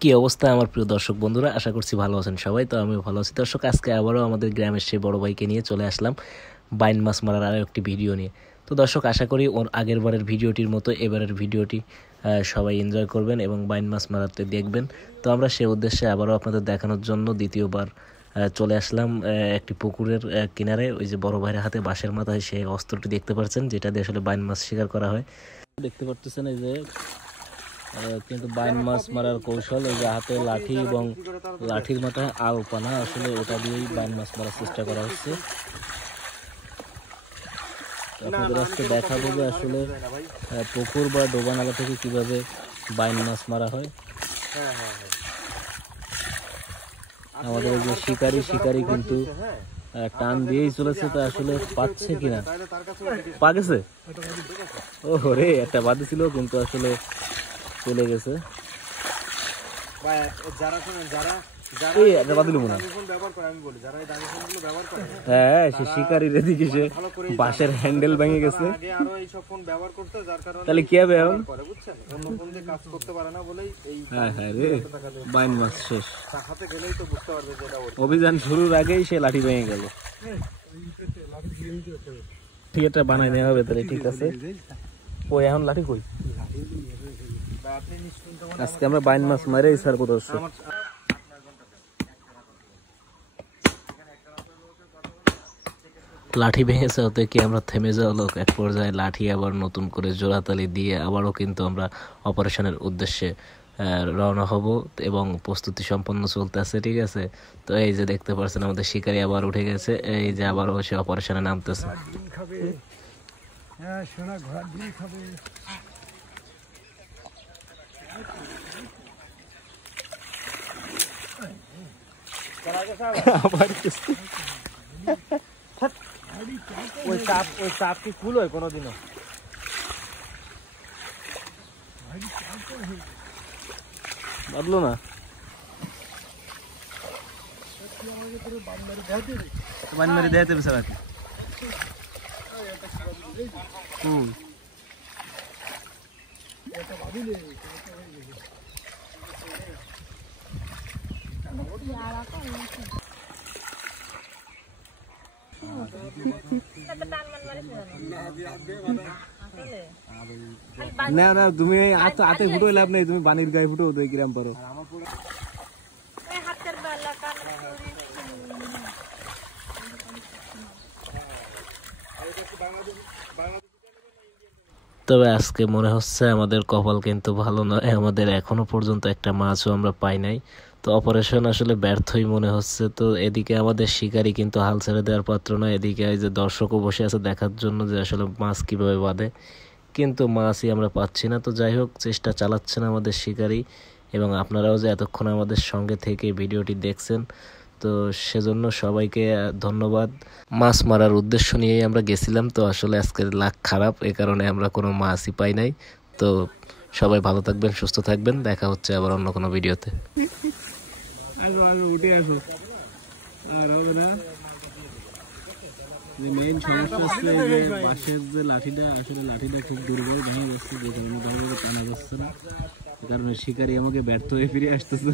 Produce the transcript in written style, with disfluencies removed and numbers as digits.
কি অবস্থা আমার প্রিয় দর্শক বন্ধুরা, আশা করছি ভালো আছেন সবাই। তো আমিও ভালো আছি দর্শক। আজকে আবারও আমাদের গ্রামের সেই বড় ভাইকে নিয়ে চলে আসলাম বাইন মাছ মারার আরও একটি ভিডিও নিয়ে। তো দর্শক, আশা করি ওর আগের বারের ভিডিওটির মতো এবারের ভিডিওটি সবাই এনজয় করবেন এবং বাইন মাছ মারাতে দেখবেন। তো আমরা সেই উদ্দেশ্যে আবারও আপনাদের দেখানোর জন্য দ্বিতীয়বার চলে আসলাম একটি পুকুরের কিনারে। ওই যে বড় ভাইয়ের হাতে বাঁশের মাথায় সেই অস্ত্রটি দেখতে পাচ্ছেন, যেটা দিয়ে আসলে বাইন মাছ শিকার করা হয়। দেখতে পাচ্ছেন এই যে কিন্তু বাইন মাছ মারার কৌশল, এই যে হাতে লাঠি এবং লাঠির মাথায় আলপানা, আসলে ওটা দিয়েই বাইন মাছ মারার চেষ্টা করা হচ্ছে। আপনাদের আজকে দেখাবো যে আসলে পুকুর বা ডোবা নালা থেকে কিভাবে বাইন মাছ মারা হয়। আমাদের এই যে শিকারি কিন্তু টান দিয়েই চলেছে, তো আসলে পাচ্ছে কিনা, পা গেছে। ও রে, একটা বাদে ছিল কিন্তু আসলে চলে গেছে। হ্যাঁ, সে শিকারির এদিকে সে বাঁশের হ্যান্ডেল ভেঙে গেছে। তাহলে কি হবে এখন? হ্যাঁ হ্যাঁ রে, বাইন মাছ শেষ। অভিযান শুরুর আগেই সে লাঠি ভেঙে গেল। ঠিক এটা বানাই নেওয়া হবে তাহলে, ঠিক আছে। ওই এখন লাঠি কই? আজকে আমরা বাইন মাছ মারে ছাড়বো দর্শক। লাঠি ভেঙেছে ওতে কি আমরা থেমে যাওয়া লোক? এক পর্যায়ে লাঠি আবার নতুন করে জোড়াতালি দিয়ে আবারও কিন্তু আমরা অপারেশনের উদ্দেশ্যে রওনা হব এবং প্রস্তুতি সম্পন্ন চলতেছে, ঠিক আছে। তো এই যে দেখতে পাচ্ছেন আমাদের শিকারি আবার উঠে গেছে, এই যে আবারও সে অপারেশনে নামতেছে। ওই চাপ কি কুল হয় কোনোদিনও? বাদলো না, বানমারি দেখাতে হবে স্যার। না না, তুমি হাতে ফুটো লাভ নেই, তুমি বানির গায়ে ফুটো দুই গ্রাম পারো। তবে আজকে মনে হচ্ছে আমাদের কপাল কিন্তু ভালো নয়, আমাদের এখনো পর্যন্ত একটা মাছও আমরা পাই নাই। তো অপারেশন আসলে ব্যর্থই মনে হচ্ছে। তো এদিকে আমাদের শিকারি কিন্তু হাল ছেড়ে দেওয়ার পাত্র নয়, এদিকে এই যে দর্শকও বসে আছে দেখার জন্য যে আসলে মাছ কিভাবে বাঁধে, কিন্তু মাছই আমরা পাচ্ছি না। তো যাই হোক, চেষ্টা চালাচ্ছেন আমাদের শিকারি, এবং আপনারাও যে এতক্ষণ আমাদের সঙ্গে থেকে ভিডিওটি দেখছেন, তো সেজন্য সবাইকে ধন্যবাদ। মাছ মারার উদ্দেশ্য নিয়েই আমরা গেছিলাম, তো আসলে আজকের লাক খারাপ, এ কারণে আমরা কোনো মাছই পাই নাই। তো সবাই ভালো থাকবেন, সুস্থ থাকবেন, দেখা হচ্ছে আবার অন্য কোনো ভিডিওতে। মেইন সমস্যা হচ্ছে যে বাঁশের যে লাঠিটা, আসলে লাঠিটা খুব দুর্বল ভেঙে যাচ্ছে, যে কারণে টানা যাচ্ছে না, কারণে শিকারি আমাকে ব্যর্থ হয়ে ফিরে আসতেছে।